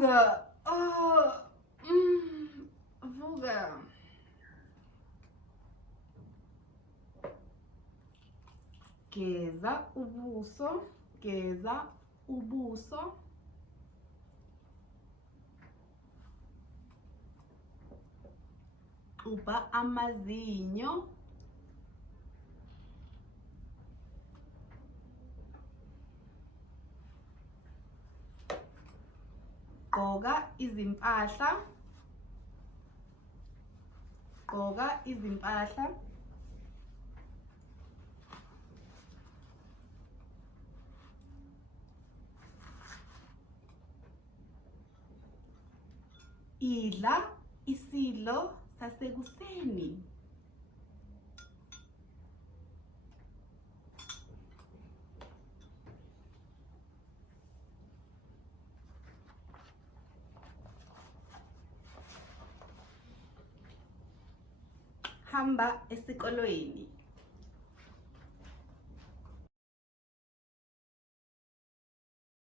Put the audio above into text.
Vuka. Vuka. Geza ubuso. Geza ubuso. Xuba amazinyo. Gqoka izimpahla. Gqoka izimpahla. Idla isidlo sasekuseni. Hamba esikolweni.